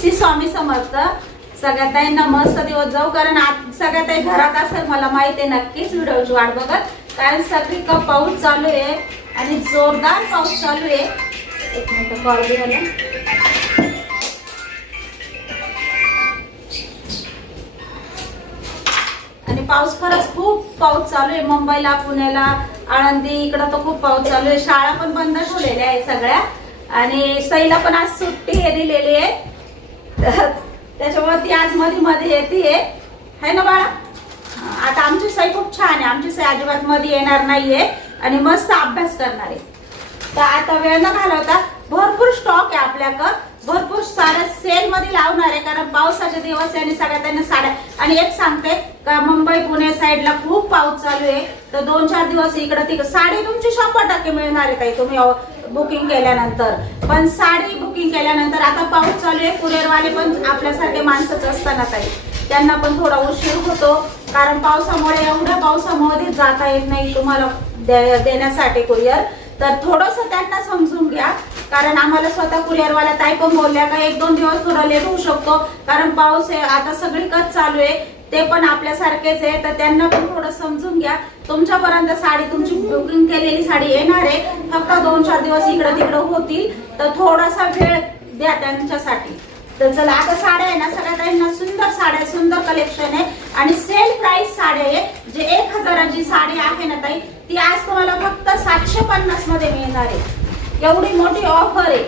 श्री स्वामी समर्थ. सगळ्या ताईंना मस्त दिवस जाऊ, कारण आज सगळ्या ताई घरात असेल मला माहिती आहे, नक्कीच व्हिडिओची वाट बघत, कारण सगळीकडे पाऊस चालू आहे आणि जोरदार पाऊस चालू आहे. एक मिनिट कॉल घ्यायला. आणि पाऊस खरंच खूप पाऊस चालू आहे. मुंबईला, पुण्याला, आळंदी इकडं तर खूप पाऊस चालू आहे. शाळा पण बंद ठेवलेल्या आहे सगळ्या, आणि सईला पण आज सुट्टी हे दिलेली आहे, त्याच्यामुळे ती आज मध्ये मध्ये येते है ना बाळा. आता आमची सई खूप छान आहे, आमची सई अजिबात मध्ये येणार नाहीये आणि मस्त अभ्यास करणार आहे. तर आता वेळ न घालवता भरपूर स्टॉक आहे आपल्याकडं, भरपूर साड्या सेल मध्ये लावणार आहे, कारण पावसाचे दिवस आहे आणि सगळ्या त्यांना साड्या. आणि एक सांगते का मुंबई पुणे साईडला खूप पाऊस चालू आहे, तर 2-4 दिवस इकडे तिकडे साडी तुमची 100% मिळणार आहे ताई तुम्ही बुकिंग केल्यानंतर. पण साडी बुकिंग केल्यानंतर आता पाऊस चालू आहे, कुरिअरवाले पण आपल्यासारखे माणसंच असताना ताई त्यांना पण थोडा उशीर होतो, कारण पावसामुळे एवढ्या पावसामध्ये जाता येत नाही तुम्हाला देण्यासाठी कुरिअर. तर थोडंसं त्यांना समजून घ्या, कारण आम्हाला स्वतः कुरिअरवाल्या ताई पण बोलल्या का 1-2 दिवस थोडा लेट होऊ शकतो, कारण पाऊस आहे आता सगळीकडे चालू आहे, ते पण आपल्यासारखेच आहे, तर त्यांना पण थोडं समजून घ्या. तुमच्यापर्यंत साडी तुमची बुकिंग केलेली साडी येणार आहे, फक्त 2-4 दिवस इकडे तिकडे होतील, तर थोडासा वेळ द्या त्यांच्यासाठी. तर चला आता साड्या आहे ना, सगळ्या ताईंना सुंदर साड्या, सुंदर कलेक्शन आहे आणि सेल प्राइस साडी आहे. जे 1000ची साडी आहे ना ताई, ती आज तुम्हाला फक्त 750 मध्ये मिळणार आहे. एवढी मोठी ऑफर आहे.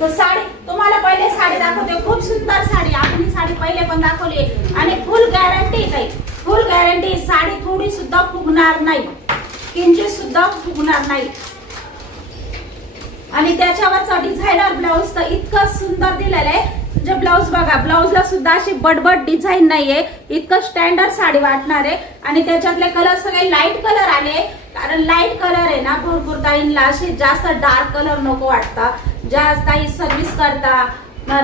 तर साडी तुम्हाला पहिले साडी दाखवते, खूप सुंदर साडी. आपण साडी पहिले पण दाखवली आणि फुल गॅरंटी ताई, फुल गॅरंटी. साडी थोडी सुद्धा फुगणार नाही, किंचित सुद्धा फुगणार नाही. आणि त्याच्यावरचा डिझायनर ब्लाऊज तर इतकं सुंदर दिलेलं आहे. जे ब्लाऊज बघा, ब्लाऊजला सुद्धा अशी बडबड डिझाईन नाहीये, इतकं स्टँडर्ड साडी वाटणार आहे. आणि त्याच्यातले कलर सगळे लाईट कलर आले, कारण लाईट कलर आहे ना भरपूर ताईंना असे जास्त डार्क कलर नको वाटता. ज्या ताई सर्व्हिस करता,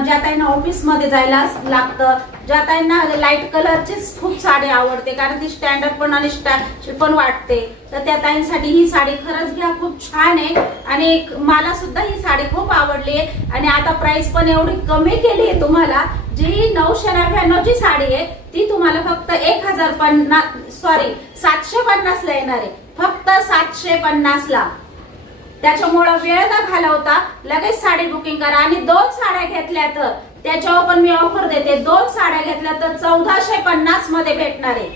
ज्या ताईंना ऑफिस मध्ये जायला लागतं, ज्या ताईंना लाईट कलरचीच खूप साडी आवडते, कारण ती स्टँडर्ड पण आणि स्टाईल पण वाटते, तर त्या ताईंसाठी ही साडी खरंच घ्या, खूप छान आहे. आणि मला सुद्धा ही साडी खूप आवडली आहे. आणि आता प्राइस पण एवढी कमी केली आहे तुम्हाला. जी 999ची साडी आहे ती तुम्हाला फक्त 750 ला येणार आहे, फक्त 750 ला. त्याच्यामुळे वेळ न घालवता लगेच साडी बुकिंग करा. आणि 2 साड्या घेतल्या तर त्याच्यावर पण मी ऑफर देते, 2 साड्या घेतल्या तर 1450 मध्ये भेटणार आहे.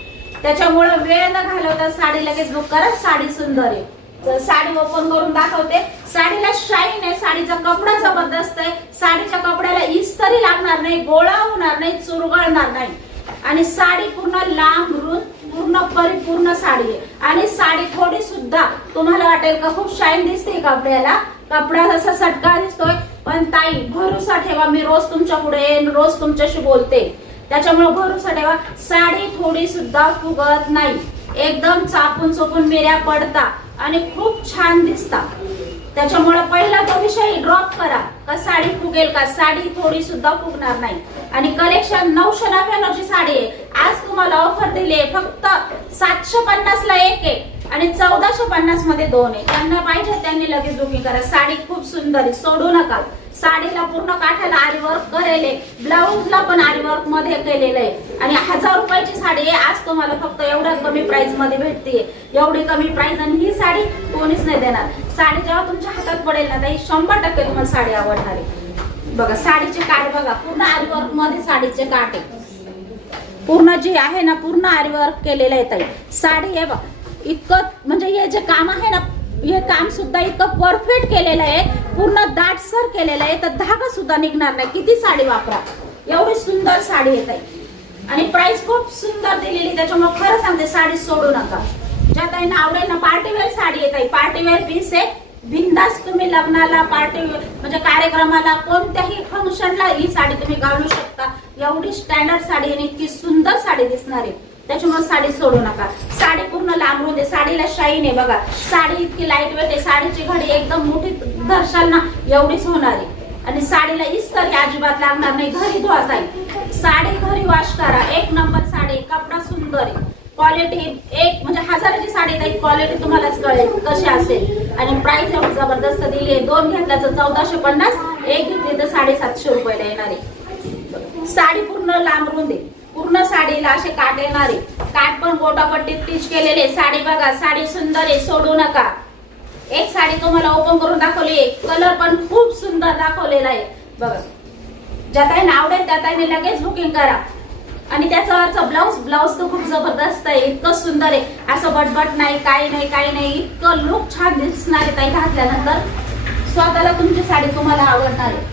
त्याच्यामुळे वेळ न घालवता साडी लगेच बुक करा. साडी सुंदर आहे. तर साडी ओपन करून दाखवते. साडीला शाईन आहे, साडीचा कपडा जबरदस्त आहे, साडीच्या कपड्याला इस्त्री लागणार नाही, गोळा होणार नाही, चुरगळणार नाही. आणि साडी पूर्ण लांब रुंद पूर्ण परिपूर्ण साडी आहे. आणि साडी थोडी सुद्धा तुम्हाला वाटेल का खूप शाईन दिसते कपड्याला, कपडा असा सटका दिसतोय, पण ताई भरोसा ठेवा, मी रोज तुमच्या पुढे येईन, रोज तुमच्याशी बोलते, त्याच्यामुळे भरोसा ठेवा. साडी थोडी सुद्धा फुगत नाही, एकदम चापून चोपून मिऱ्या पडता आणि खूप छान दिसता. त्याच्यामुळे पहिला तो विषय ड्रॉप करा का साडी फुगेल का, साडी थोडी सुद्धा फुगणार नाही. आणि कलेक्शन 999ची साडी आहे, आज तुम्हाला ऑफर दिली आहे फक्त 750 ला एक आहे आणि 1450 मध्ये 2 आहे. ज्यांना पाहिजे त्यांनी लगेच बुकिंग करा. साडी खूप सुंदर आहे, सोडू नका. साडीला पूर्ण काठाला आरी वर्क करेल आहे, ब्लाऊजला पण आरी वर्क मध्ये केलेलं आहे. आणि 1000 रुपयाची साडी आहे, आज तुम्हाला फक्त एवढ्या कमी प्राइस मध्ये भेटते. एवढी कमी प्राइस आणि ही साडी कोणीच नाही देणार. साडी जेव्हा तुमच्या हातात पडेल ना ताई 100% तुम्हाला साडी आवडणार आहे. बघा साडीचे काठ बघा, पूर्ण आरी वर्क मध्ये साडीचे काठ आहे, पूर्ण जे आहे ना पूर्ण आरी वर्क केलेलं आहे ताई. साडी आहे बघा, इतकं म्हणजे हे जे काम आहे ना, हे काम सुद्धा इतकं परफेक्ट केलेलं आहे, पूर्ण दाटसर केलेलं आहे, तर धागा सुद्धा निघणार नाही. किती साडी वापरा, एवढी सुंदर साडी आहे ताई. आणि प्राइस खूप सुंदर दिलेली, त्याच्यामुळे खरं सांगते साडी सोडू नका. ज्या ताईंना आवडेल ना, पार्टीवेअर साडी आहे ताई, पार्टीवेअर पीस आहे. बिंदास तुम्ही लग्नाला, पार्टी म्हणजे कार्यक्रमाला, कोणत्याही फंक्शनला ही साडी तुम्ही घालू शकता. एवढी स्टँडर्ड साडी आणि इतकी सुंदर साडी दिसणार आहे, त्याच्यामुळे साडी सोडू नका. साडी पूर्ण लांबरून दे, साडीला शाईन आहे बघा, साडी इतकी लाईट वेट आहे, साडीची घडी एकदम मोठी धरशाल ना एवढीच होणार आहे. आणि साडीला इस्त्री अजिबात लागणार नाही, घरी धुवा ताई. साडी घरी वॉश करा, 1 नंबर साडी, कपडा सुंदर आहे, क्वालिटी एक म्हणजे 1000ची साडी ताई, क्वालिटी तुम्हालाच कळेल कशी असेल. आणि प्राइस एवढी जबरदस्त दिली आहे. 2 घेतल्या तर 1450, 1 घेतली तर 750 रुपयाला येणार आहे. साडी पूर्ण लांबरून दे, पूर्ण साडीला असे काट येणारे, काट पण गोटापट्टीत टिच केलेले. साडी बघा, साडी सुंदर आहे, सोडू नका. एक साडी तुम्हाला ओपन करून दाखवली, कलर पण खूप सुंदर दाखवलेला आहे बघा. ज्या काही आवडेल त्या काही लगेच बुकिंग करा. आणि त्याच्यावरचा ब्लाऊज तर खूप जबरदस्त आहे, इतकं सुंदर आहे. असं बटबट नाही, काही नाही, काही नाही, इतकं लुक छान दिसणार आहे ताई घातल्यानंतर. स्वतःला तुमची साडी तुम्हाला आवडणार आहे.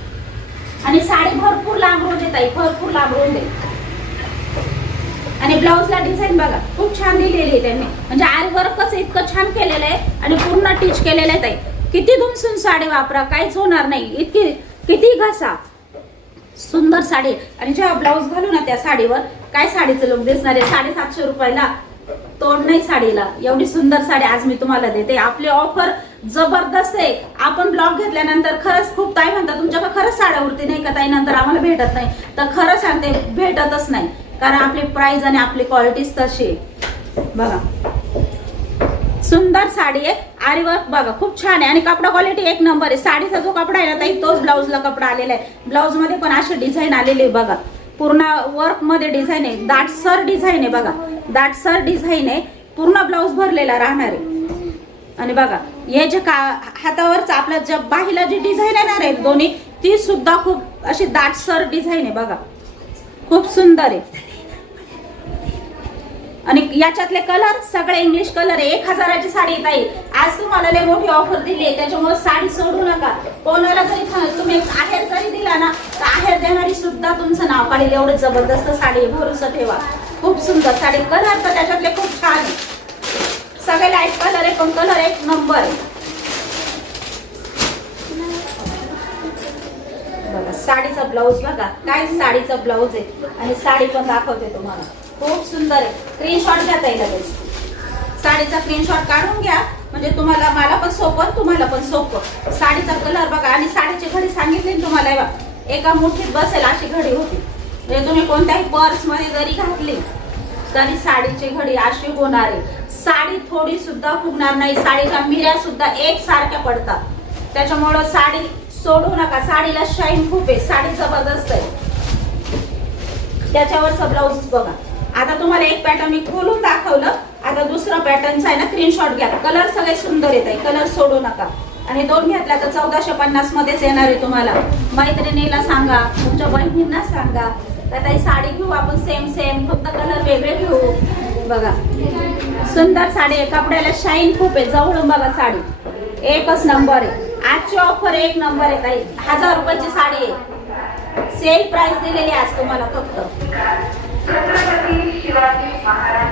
आणि साडी भरपूर लांबरून दे ताई, भरपूर लांबरून दे. आणि ब्लाऊजला डिझाईन बघा, खूप छान दिलेली आहे त्यांनी. म्हणजे आरी वर्कच इतकं छान केलेलं आहे आणि पूर्ण टिच केलेलं आहे ताई. किती धुमसून साडी वापरा, काहीच होणार नाही. इतकी किती घासा, सुंदर साडी. आणि जेव्हा ब्लाऊज घालू ना त्या साडीवर, काय साडीचं लुक दिसणार आहे. 750 रुपयाला तोड नाही साडीला. एवढी सुंदर साडी आज मी तुम्हाला देते. आपली ऑफर जबरदस्त आहे. आपण ब्लॉग घेतल्यानंतर खरंच खूप ताई म्हणतात तुमच्याकडे खरंच साड्या उरती नाही का ताई, नंतर आम्हाला भेटत नाही. तर खरं सांगते, भेटतच नाही. कारण आपली प्राइस आणि आपली क्वालिटीच तशी आहे बघा. सुंदर साडी आहे, आरी वर्क बघा खूप छान आहे. आणि कपडा क्वालिटी एक नंबर आहे. साडीचा जो कपडा आहे ना ताई, तोच ब्लाऊजला कपडा आलेला आहे. ब्लाऊज मध्ये पण असे डिझाईन आलेले आहे बघा. पूर्ण वर्क मध्ये डिझाईन आहे, दाटसर डिझाईन आहे बघा, दाटसर डिझाईन आहे. पूर्ण ब्लाऊज भरलेला राहणार आहे. आणि बघा हे जे हातावरच आपल्या ज्या बाहीला जी डिझाईन येणार आहे दोन्ही, ती सुद्धा खूप अशी दाटसर डिझाईन आहे बघा, खूप सुंदर आहे. आणि याच्यातले कलर सगळे इंग्लिश कलर आहे. 1000ची साडी येत आहे. आज तुम्हाला लय मोठी ऑफर दिली आहे, त्याच्यामुळे साडी सोडू नका. कोणाला जरी तुम्ही आहेर जरी दिला ना, तर आहेर देणारी सुद्धा तुमचं नाव काढेल. एवढे जबरदस्त साडी, भरोसा ठेवा. खूप सुंदर साडी. कलर तर त्याच्यातले खूप छान आहे, सगळे लाईट कलर आहे, पण कलर एक नंबर आहे बघा. साडीचा ब्लाऊज बघा, काय साडीचा ब्लाऊज आहे. आणि साडी पण दाखवते तुम्हाला, खूप सुंदर आहे. स्क्रीनशॉट घेता येईल लगेच. साडीचा स्क्रीनशॉट काढून घ्या, म्हणजे तुम्हाला, मला पण सोपं, तुम्हाला पण सोपं. साडीचा कलर बघा. आणि साडीची घडी सांगितली ना तुम्हाला, एका मुठीत बसेल अशी घडी होती. म्हणजे तुम्ही कोणत्याही पर्स मध्ये जरी घातली तरी साडीची घडी अशी होणार आहे. साडी थोडी सुद्धा फुगणार नाही. साडीच्या मिऱ्या सुद्धा एकसारख्या पडतात. त्याच्यामुळं साडी सोडू नका. साडीला शाईन खूप आहे, साडी जबरदस्त आहे. त्याच्यावरचा ब्लाऊज बघा. आता तुम्हाला एक पॅटर्न मी खोलून दाखवलं, आता दुसरा पॅटर्नचा आहे ना, स्क्रीनशॉट घ्या. कलर सगळे सुंदर येत आहे, कलर सोडू नका. आणि 2 घेतला तर 1450 मध्येच येणार आहे तुम्हाला. मैत्रिणीला सांगा, तुमच्या बहिणींना सांगा, तर ताई साडी घेऊ आपण सेम, फक्त कलर वेगळे घेऊ बघा. सुंदर साडी आहे, कपड्याला शाईन खूप आहे. जवळून बघा, साडी एकच नंबर आहे. आजची ऑफर एक नंबर आहे ताई. 1000 रुपयाची साडी आहे, सेल प्राइस दिलेली आज तुम्हाला फक्त. छत्रपती शिवाजी महाराज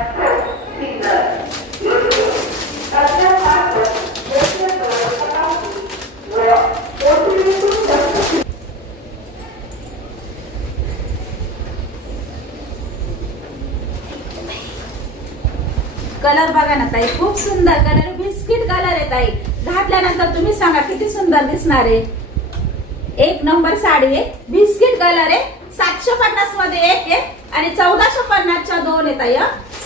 कलर बघा ना ताई, खूप सुंदर कलर, बिस्किट कलर आहे ताई. घातल्यानंतर तुम्ही सांगा किती सुंदर दिसणार आहे. एक नंबर साडी आहे, बिस्किट कलर आहे. 750 मध्ये एक आहे आणि 1450च्या 2 येत आहे.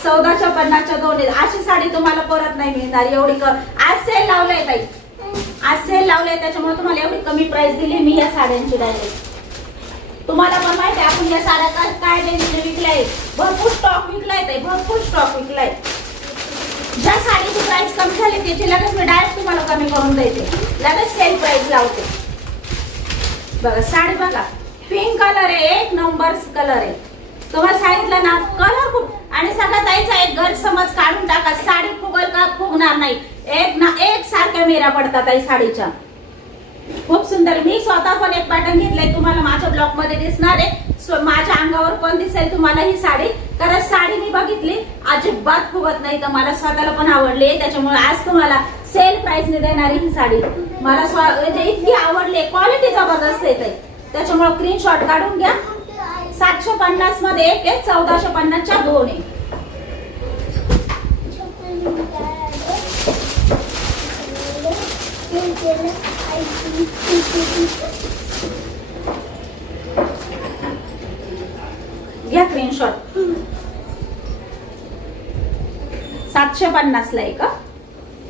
1450च्या 2 आहेत. अशी साडी तुम्हाला परत नाही मिळणार एवढी. आज सेल लावलंय ताई, आज सेल लावलंय, त्याच्यामुळे तुम्हाला एवढी कमी प्राइस दिली मी या साड्यांची डायरेक्ट. तुम्हाला पण माहिती आहे आपण या साड्या काय रेंजने विकलाय. भरपूर स्टॉक विकलाय ताई, भरपूर स्टॉक विकलाय. ज्या साडीची प्राइस कमी झाली त्याची लगेच मी डायरेक्ट तुम्हाला कमी करून देते, लगेच सेल प्राइस लावते बघा. साडी बघा, पिंक कलर आहे, एक नंबर कलर आहे. तुम्हाला सांगितलं ना, कलर खूप. आणि सगळ्यात ताईचा एक गैरसमज काढून टाका, साडी फुगल का, फुगणार नाही. एक सारख्या मेरा पडतात ताई साडीच्या. खूप सुंदर. मी स्वतः पण एक पॅटर्न घेतलाय, तुम्हाला माझ्या ब्लॉग मध्ये दिसणार आहे. माझ्या अंगावर पण दिसेल तुम्हाला ही साडी. कारण साडी मी बघितली, अजिबात फुगत नाही, तर मला स्वतःला पण आवडली. त्याच्यामुळे आज तुम्हाला सेल प्राइस ने देणारी ही साडी मला इतकी आवडली. क्वालिटी जबरदस्त येते, त्याच्यामुळे स्क्रीनशॉट काढून घ्या. 750 मध्ये एक आहे, 1450च्या 2 आहे. घ्या स्क्रीनशॉट. 750 ला एक,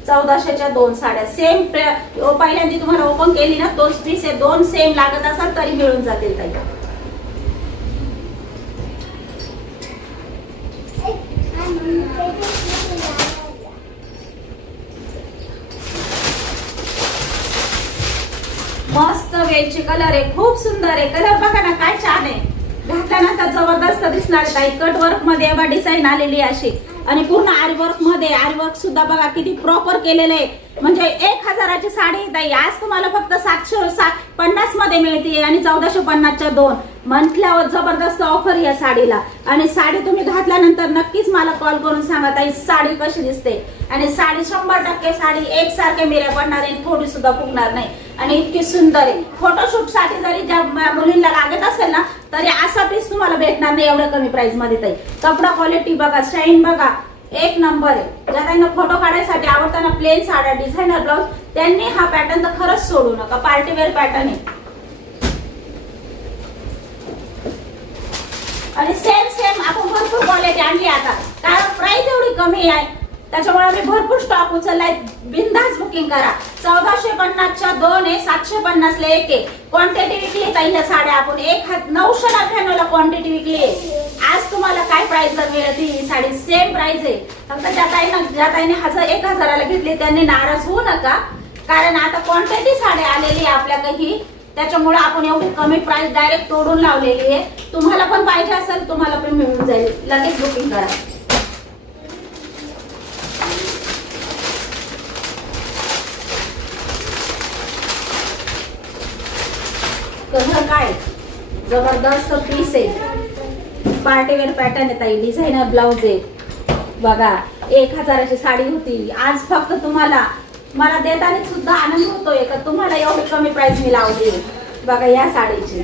1400च्या 2 साड्या सेम. पहिल्यांदा तुम्हाला ओपन केली ना तोच पीस आहे. 2 सेम लागत असाल तरी मिळून जातील ताई. मस्त वेलची कलर आहे, खूप सुंदर आहे. कलर बघा ना काय छान आहे. घातल्यानंतर जबरदस्त दिसणार ताई. कट वर्क मध्ये बघा डिझाईन आलेली अशी आणि पूर्ण आरी वर्क मध्ये. आरी वर्क सुद्धा बघा किती प्रॉपर केलेलं आहे. म्हणजे 1000ची साडी ताई आज तुम्हाला फक्त 750 मध्ये मिळते आणि 1450च्या 2 म्हटल्यावर जबरदस्त ऑफर या साडीला. आणि साडी तुम्ही घातल्यानंतर नक्कीच मला कॉल करून सांगा ताई साडी कशी दिसते. आणि साडी 100% साडी एकसारखे मिऱ्या पडणार आहे, थोडी सुद्धा फुगणार नाही आणि इतकी सुंदर आहे. फोटोशूट साठी जरी ज्या मुलींना लागत असेल ना तरी असा पीस तुम्हाला भेटणार नाही एवढ्या कमी प्राइस मध्ये ताई. कपडा क्वालिटी बघा, शाईन बघा, एक नंबर आहे. ज्या त्यांना फोटो काढायसाठी आवडताना प्लेन साड्या डिझायनर ब्लाउज त्यांनी हा पॅटर्न तर खरंच सोडू नका. पार्टीवेअर पॅटर्न आहे आणि सेम आपण भरपूर क्वालिटी आणली आता कारण प्राइस एवढी कमी आहे त्याच्यामुळे आम्ही भरपूर स्टॉक उचललाय. बिनधास्त बुकिंग करा. 1450च्या 2 आहे, 750 ला 1 आहे. क्वांटिटी विकली ताई ह्या साड्या आपण 999 ला क्वांटिटी विकली आहे. आज तुम्हाला काय प्राइस ला मिळते ही साडी सेम प्राइस आहे. फक्त ज्या ताईने 1000ला घेतली त्यांनी नाराज होऊ नका कारण आता क्वांटिटी साड्या आलेली आहे आपल्याकडे त्याच्यामुळे आपण एवढी कमी प्राइस डायरेक्ट तोडून लावलेली आहे. तुम्हाला पण पाहिजे असेल तुम्हाला पण मिळून जाईल. लगेच बुकिंग करा. कलर काय जबरदस्त पीस आहे. पार्टीवेअर पॅटर्न आहे ताई. डिझायनर ब्लाउज आहे बघा. 1000ची साडी होती आज फक्त तुम्हाला मला देताना सुद्धा आनंद होतोय का तुम्हाला एवढी कमी प्राइस मी लावली बघा. या साडीची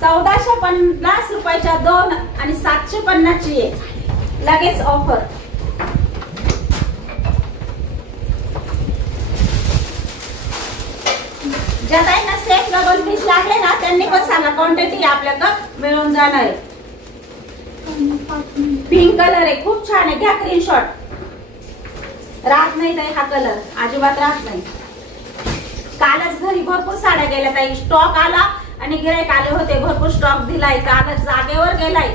1450 रुपयाच्या 2 आणि 750ची आहे. लगेच ऑफर. ज्या ताईंना सेम डबल पीस लागले ना त्यांनी पण सांगा क्वांटिटी आपल्याकडे मिळून जाणार आहे. पिंक कलर आहे, खूप छान आहे. घ्या स्क्रीनशॉट. राहत नाही ताई हा कलर, अजिबात राहत नाही. कालच घरी भरपूर साड्या गेल्या ताई. स्टॉक आला आणि गिराईक आले होते, भरपूर स्टॉक दिलाय. कालच जागेवर गेलाय.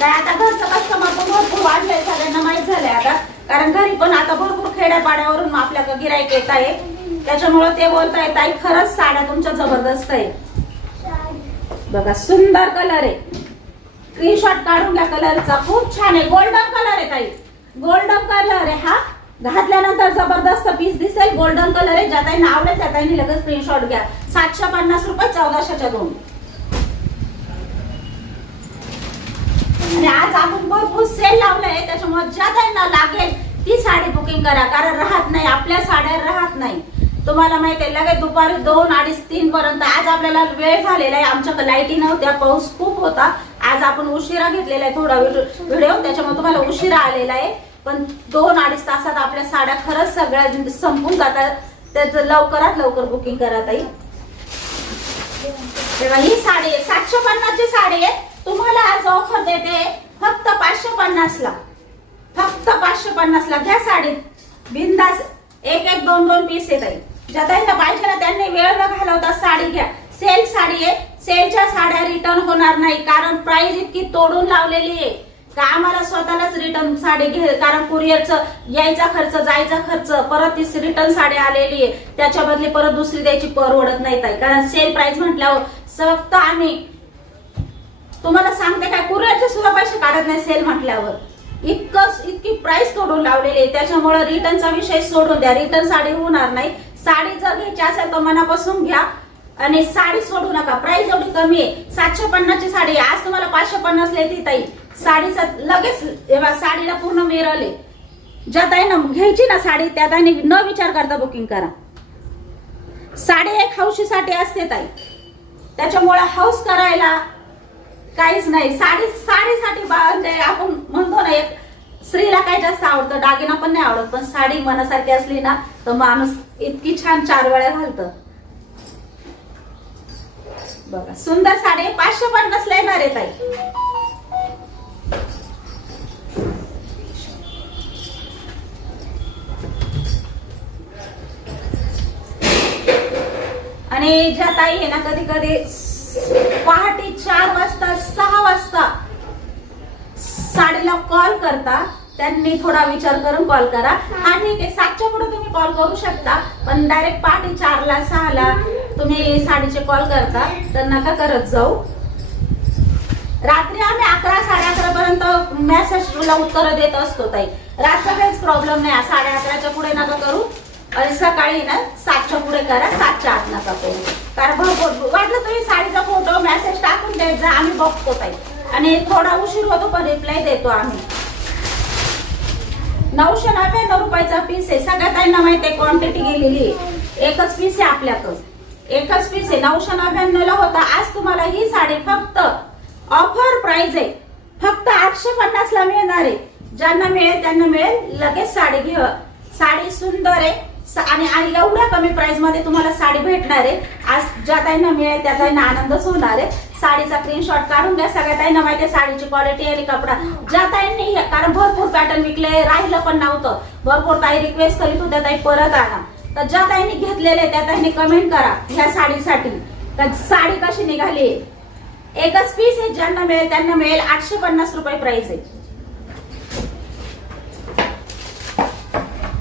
काय आता घरचं कस्टमर पण भरपूर वाढलंय, सगळ्यांना माहित झालंय आता कारण घरी पण आता भरपूर खेड्यापाड्यावरून आपल्याकडे गिराईक येत आहे त्याच्यामुळे ते बोलताय ताई खरंच साड्या तुमच्या जबरदस्त आहे. बघा सुंदर कलर आहे. स्क्रीनशॉट काढून घ्या. कलरचा खूप छान आहे. गोल्डन कलर आहे ताई. गोल्डन कलर आहे हा. घातल्यानंतर जबरदस्त पीस दिसेल. गोल्डन कलर आहे. ज्या ताईंना आवडेल त्या ताईंनी लगेच स्क्रीनशॉट घ्या. 750 रुपये 1400च्या 2. आणि आज आपण भरपूर सेल लावलाय त्याच्यामुळे ज्या ताईंना लागेल ती साडी बुकिंग करा कारण राहत नाही. आपल्या साड्या राहत नाही. तुम्हाला माहिती आहे लगेच दुपारी 2, 2:30, 3 पर्यंत. आज आपल्याला वेळ झालेला आहे. आमच्याकडे लाईटी नव्हत्या, पाऊस खूप होता. आज आपण उशिरा घेतलेला आहे थोडा व्हिडिओ त्याच्यामुळे तुम्हाला उशिरा आलेला आहे. पण 2, 2.5 तासात आपल्या साड्या खरंच सगळ्या संपून जातात. त्याचं लवकरात लवकर बुकिंग करा ताई. तेव्हा ही साडी 750ची साडी आहे. तुम्हाला आज ऑफर देते फक्त 550 ला. फक्त 550 ला घ्या साडी. बिंदास 1, 2 पीस आहे ताई. ज्या ताईंना पाहिजे ना त्यांनी वेळ न घालवता साडी घ्या. सेल साडी आहे. सेलच्या साड्या रिटर्न होणार नाही कारण प्राइस इतकी तोडून लावलेली आहे का आम्हाला स्वतःलाच रिटर्न साडी घे कारण कुरिअरचं यायचा खर्च जायचा खर्च परत ती रिटर्न साडी आलेली आहे त्याच्या बदली परत दुसरी द्यायची परवडत नाही ताई कारण सेल प्राइस म्हटल्यावर फक्त आम्ही तुम्हाला सांगते काय कुरिअरचे सुद्धा पैसे काढत नाही सेल म्हटल्यावर. इतकी प्राइस तोडून लावलेली आहे त्याच्यामुळे रिटर्नचा विषय सोडून द्या. रिटर्न साडी होणार नाही. साडी जर घ्यायची असेल तर मनापासून घ्या आणि साडी सोडू नका. प्राइस एवढी कमी आहे. 750 ची साडी आज तुम्हाला 550 ला येते ताई. साडीचा लगेच साडीला पूर्ण मिरवले. ज्या ताईंना घ्यायची ना साडी त्या ताईंनी न विचार करता बुकिंग करा. साडी एक हौशीसाठी असते ताई त्याच्यामुळे हौस करायला काहीच नाही. साडीसाठी म्हणजे आपण म्हणतो ना एक स्त्रीला काय जास्त आवडतं दागिना पण नाही आवडत पण साडी मनासारखी असली ना तर माणूस इतकी छान 4 वेळा घालतं. बघा सुंदर साडी 550 ला येणार आहे ताई. आणि ज्या ताई आहे ना कधी कधी पहाटे 4 वाजता 6 वाजता साडीला कॉल करता, त्यांनी थोडा विचार करून कॉल करा. हा ठीक आहे, 7च्या पुढे तुम्ही कॉल करू शकता, पण डायरेक्ट पहाटे 4ला 6ला तुम्ही साडीचे कॉल करता तर नका करत जाऊ. रात्री आम्ही 11 11:30 पर्यंत मेसेजला उत्तर देत असतो ताई. रातचा काहीच प्रॉब्लेम नाही, 11:30च्या पुढे नका करू आणि सकाळी ना 7च्या पुढे करा, 7च्या आत नका करू. कारण भरपूर वाटलं तुम्ही साडीचा फोटो मेसेज टाकून द्यायचा, आम्ही बघतो ताई आणि थोडा उशीर होतो पण रिप्लाय देतो आम्ही. 999 रुपयाचा पीस आहे. सगळ्या ताईंना माहिती आहे क्वांटिटी गेलेली आहे. एकच पीस आहे आपल्याकडं, एकच पीस आहे. 999 ला होता. आज तुम्हाला ही साडी फक्त ऑफर प्राइस आहे, फक्त 850 ला मिळणार आहे. ज्यांना मिळेल त्यांना मिळेल, लगेच साडी घ्या. साडी सुंदर आहे आणि एवढ्या कमी प्राइस मध्ये तुम्हाला साडी भेटणार आहे. आज ज्या ताईंना मिळेल त्या ताईंना आनंदच होणार आहे. साडीचा स्क्रीनशॉट काढून घ्या. सगळ्या ताईंना माहिती आहे साडीची क्वालिटी आणि कपडा. ज्या ताईंनी, कारण भरपूर पॅटर्न विकले, राहिलं पण नव्हतं, भरपूर ताई रिक्वेस्ट करीत होत्या ताई परत आणा. तर ज्या ताईंनी घेतलेले त्या ताईंनी कमेंट करा ह्या साडीसाठी साडी कशी निघाली. एकच पीस आहे, ज्यांना मिळेल त्यांना मिळेल. 850 रुपये प्राइस आहे.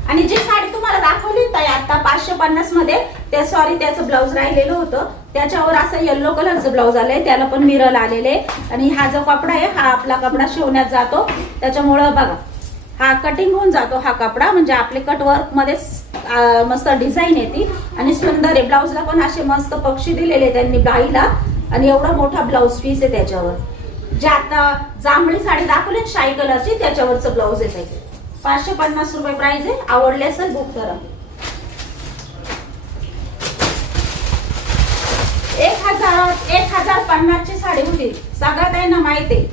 आणि जी साडी तुम्हाला दाखवली ताई आता 550 मध्ये, त्या सॉरी त्याचं ब्लाऊज राहिलेलं होतं, त्याच्यावर असं येलो कलरचं ब्लाऊज आलंय, त्याला पण मिरर आलेले. आणि हा जो कपडा आहे हा आपला कपडा शिवण्यात जातो, त्याच्यामुळं बघा हा कटिंग होऊन जातो. हा कपडा म्हणजे आपले कटवर्क मध्ये मस्त डिझाईन येते आणि सुंदर आहे. ब्लाऊजला पण असे मस्त पक्षी दिलेले त्यांनी बाईला आणि एवढा मोठा ब्लाऊज पीस आहे त्याच्यावर. जे आता जांभळी साडी दाखवली शाई कलरची, त्याच्यावरचं ब्लाऊज आहे. 550 रुपये प्राइस आहे. आवडले असेल बुक करा. 1050 ची साडी होती, सगळ्यात आहे ना माहिती आहे.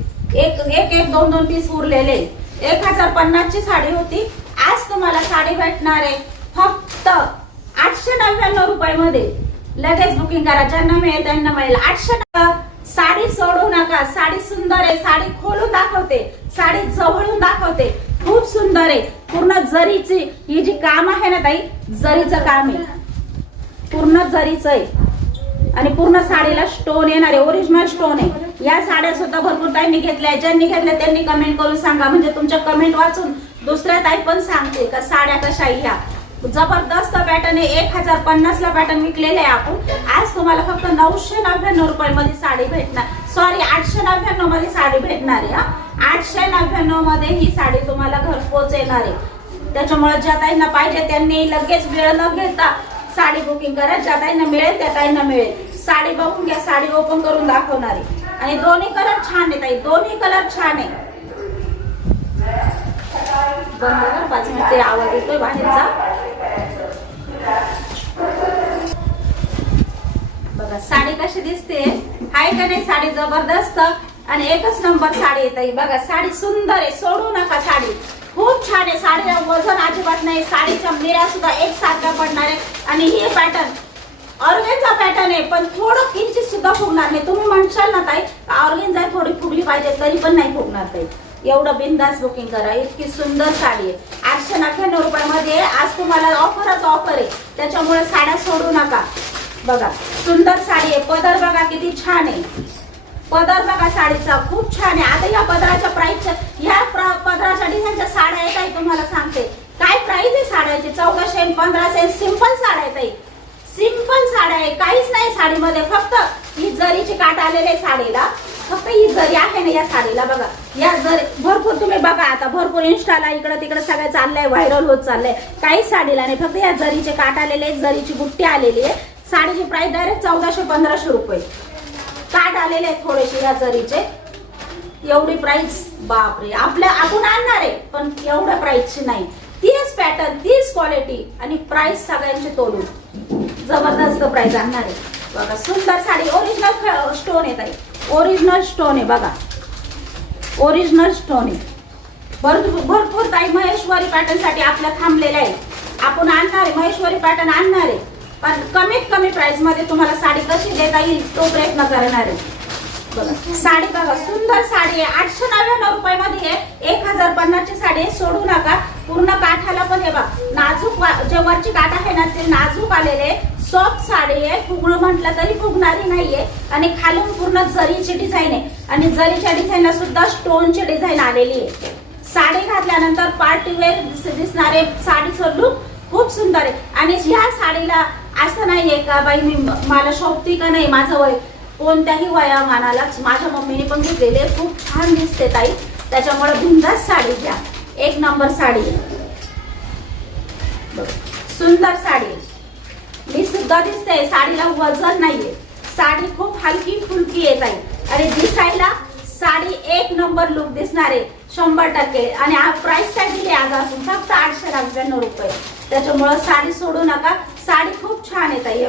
एक 2 पीस उरलेले. 1050 ची साडी होती. आज तुम्हाला साडी भेटणार आहे फक्त 899 रुपयामध्ये. लगेच बुकिंग करा, ज्यांना मिळेल त्यांना मिळेल. 800. साडी सोडू नका, साडी सुंदर आहे. साडी खोलून दाखवते, साडी जवळून दाखवते, खूप सुंदर आहे. पूर्ण जरीची ही जी काम आहे ना ताई, जरीचं काम आहे, पूर्ण जरीचं आहे आणि पूर्ण साडीला स्टोन येणार आहे, ओरिजिनल स्टोन आहे. या साड्या सुद्धा भरपूर ताईंनी घेतल्या. ज्यांनी घेतल्या त्यांनी कमेंट करून सांगा, म्हणजे तुमच्या कमेंट वाचून दुसऱ्या ताई पण सांगते का साड्या कशा ह्या. जबरदस्त पॅटर्न आहे. 1050 ला पॅटर्न विकलेले आहे आपण. आज तुम्हाला फक्त 999 रुपयामध्ये साडी भेटणार. सॉरी 899 मध्ये साडी भेटणार आहे. 899 मध्ये ही साडी तुम्हाला घरपोच येणार आहे. त्याच्यामुळे ज्या ताईंना पाहिजे त्यांनी लगेच वेळ न घेता साडी बुकिंग करा. ज्या ताईंना मिळेल त्या ताईंना मिळेल. साडी बघून घ्या, साडी ओपन करून दाखवणार आहे. आणि दोन्ही कलर छान आहे ताई, दोन्ही कलर छान आहे. बंद कर 5 मिनिटे, आवाज येतोय बाहेरचा. बघा साडी कशी दिसते, हाय का नाही. साडी जबरदस्त आणि एकच नंबर साडी येत. बघा साडी सुंदर आहे, सोडू नका. साडी खूप छान आहे. साडीला वजन अजिबात नाही. साडीच्या मिऱ्या सुद्धा एकसारख्या पडणार आहे. आणि हे पॅटर्न ऑर्गेन्झा पॅटर्न आहे, पण थोडं किंचित सुद्धा फुगणार नाही. तुम्ही म्हणशाल ना ताई ऑर्गेन्झा थोडी फुगली पाहिजे, तरी पण नाही फुगणार ताई. एवढं बिंदास बुकिंग करा. इतकी सुंदर साडी आहे. 899 रुपयामध्ये आज तुम्हाला ऑफरच ऑफर आहे, त्याच्यामुळे साड्या सोडू नका. बघा सुंदर साडी आहे. पदर बघा किती छान आहे. पदर बघा साडीचा खूप छान आहे. आता या पदराच्या प्राइसच्या, या पदराच्या डिझाईनच्या साड्या आहेत ताई, तुम्हाला सांगते काय प्राइस आहे साड्याची. 1400 आणि 1500. सिंपल साड्या आहे ताई, सिंपल साड्या आहे, काहीच नाही साडीमध्ये. फक्त ही जरीची काट आलेले साडीला, फक्त ही जरी आहे ना या साडीला. बघा या जरी भरपूर तुम्ही बघा आता भरपूर इंस्टाला इकडे तिकडे सगळं चाललंय, व्हायरल होत चाललंय. काहीच साडीला नाही, फक्त या जरीचे काट आलेले, जरीची बुट्टी आलेली आहे. साडीची प्राइस डायरेक्ट 1400-1500 रुपये. काट आलेले आहेत थोडेसे या जरीचे. एवढी प्राइस बापरे. आपण आणणार आहे पण एवढ्या प्राइसची नाही. तीच पॅटर्न, तीच क्वालिटी आणि प्राइस सगळ्यांची तोडून जबरदस्त प्राइस आणणार आहे. बघा सुंदर साडी. ओरिजिनल स्टोन आहे ताई, ओरिजिनल स्टोन आहे. बघा ओरिजिनल स्टोन आहे. भरपूर ताई महेश्वरी पॅटर्न साठी आपल्या थांबलेल्या आहे. आपण आणणार आहे महेश्वरी पॅटर्न आणणार आहे, पण कमीत कमी प्राइस मध्ये तुम्हाला साडी कशी देता येईल तो प्रयत्न करणार आहे. बघा साडी बघा सुंदर साडी आहे. 899 रुपयामध्ये आहे. 1050 ची साडी आहे. सोडू नका. पूर्ण काठाला पण हे बघा नाजूक, जे वरची काठ आहे ना ते नाजूक आलेले, सॉफ्ट साडी आहे, फुगणं म्हटलं तरी फुगणारी नाहीये आणि खालून पूर्ण जरीची डिझाईन आहे आणि जरीच्या डिझाईनला सुद्धा स्टोनची डिझाईन आलेली आहे. साडी घातल्यानंतर पार्टीवेअर दिसणारे साडीचं लुक खूप सुंदर आहे. आणि ह्या साडीला असं नाहीये का बाई मला शोभती का नाही, माझं वय कोणत्याही वयामानाला माझ्या मम्मीने पण घेतलेली आहे, खूप छान दिसते ताई. त्याच्यामुळे बिंदास साडी घ्या, एक नंबर साडी आहे. सुंदर साडी, मी सुद्धा दिसते, साडीला वजन नाहीये, साडी खूप हलकी फुलकी आहे ताई आणि दिसायला साडी एक नंबर लुक दिसणार आहे 100%. आणि प्राइस काय दिली आज असून फक्त 899 रुपये. त्याच्यामुळे साडी सोडू नका, साडी खूप छान आहे ताई.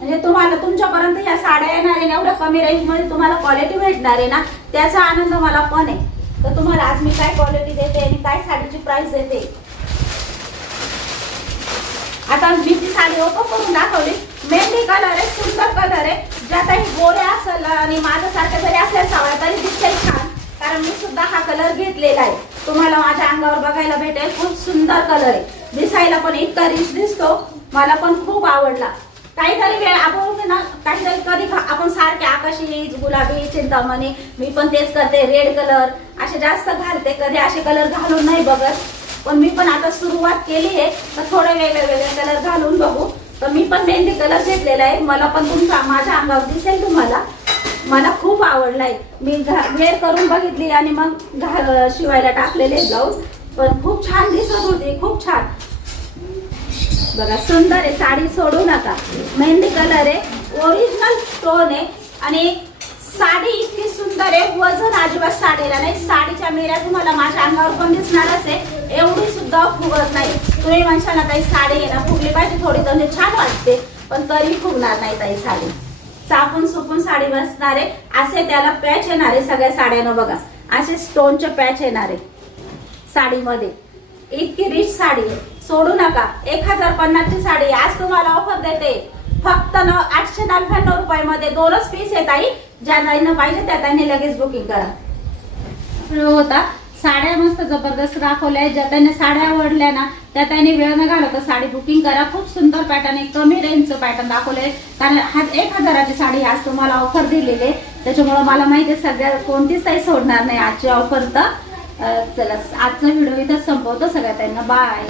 म्हणजे तुम्हाला तुमच्यापर्यंत ह्या साड्या येणार आहे, एवढ्या कमी रेंज मध्ये तुम्हाला क्वालिटी भेटणार आहे ना, त्याचा आनंद मला पण आहे. तर तुम्हाला आज मी काय क्वालिटी देते आणि काय साडीची प्राइस देते. आता मी ती साडी ओपन करून दाखवली. मेहंदी कलर आहे, सुंदर कलर आहे. ज्या काही गोऱ्या असेल आणि माझ्यासारख्या जरी असल्या सावळ्या तरी दिसेल छान, कारण मी सुद्धा हा कलर घेतलेला आहे. तुम्हाला माझ्या अंगावर बघायला भेटेल, खूप सुंदर कलर आहे. दिसायला पण इतका रिच दिसतो, मला पण खूप आवडला. काहीतरी वेळ आपण ना, काहीतरी कधी आपण सारखे आकाशी, गुलाबी, चिंतामणी, मी पण तेच करते, रेड कलर असे जास्त घालते, कधी असे कलर घालून नाही बघत. पण मी पण आता सुरुवात केली आहे, तर थोडे वेगवेगळे कलर घालून बघू. तर मी पण मेहंदी कलर घेतलेला आहे, मला पण तुमचा माझ्या अंगावर दिसेल तुम्हाला. मला खूप आवडलाय, मी वेअर करून बघितली आणि मग शिवायला टाकलेले ब्लाऊज, पण खूप छान दिसत होती, खूप छान. बघा सुंदर आहे, साडी सोडू नका. मेहंदी कलर आहे, ओरिजिनल स्टोन आहे आणि साडी इतकी सुंदर आहे, वजन अजिबात साडीला नाही. साडीच्या मेऱ्या तुम्हाला माझ्या अंगावर पण दिसणारच आहे, एवढी सुद्धा फुगत नाही. तुम्ही म्हणशाल ना ताई साडी आहे ना फुगली पाहिजे थोडी, तर छान वाटते, पण तरी फुगणार नाही ताई साडी. चापून सुपून साडी बसणार आहे. असे त्याला पॅच येणार आहे सगळ्या साड्यांना. बघा असे स्टोनचे पॅच येणार आहे साडीमध्ये. इतकी रिच साडी आहे, सोडू नका. 1050 ची साडी आज तुम्हाला ऑफर देते फक्त 899 रुपयामध्ये. 2च पीस आहे ताई, ज्या ताईंना पाहिजे त्या ताईंनी लगेच बुकिंग करा. होता साड्या मस्त जबरदस्त दाखवल्या, ज्या ताईंना साड्या आवडल्या ना त्या ताईंनी वेळ न घालवता साडी बुकिंग करा. खूप सुंदर पॅटर्न आहे, कमी रेंजचं पॅटर्न दाखवलंय, कारण 1000ची साडी आज तुम्हाला ऑफर दिलेली आहे. त्याच्यामुळे मला माहिती आहे सगळ्या कोणतीच ताई सोडणार नाही आजची ऑफर. तर चला आजचा व्हिडिओ इथं संपवतो. सगळ्या ताईंना बाय.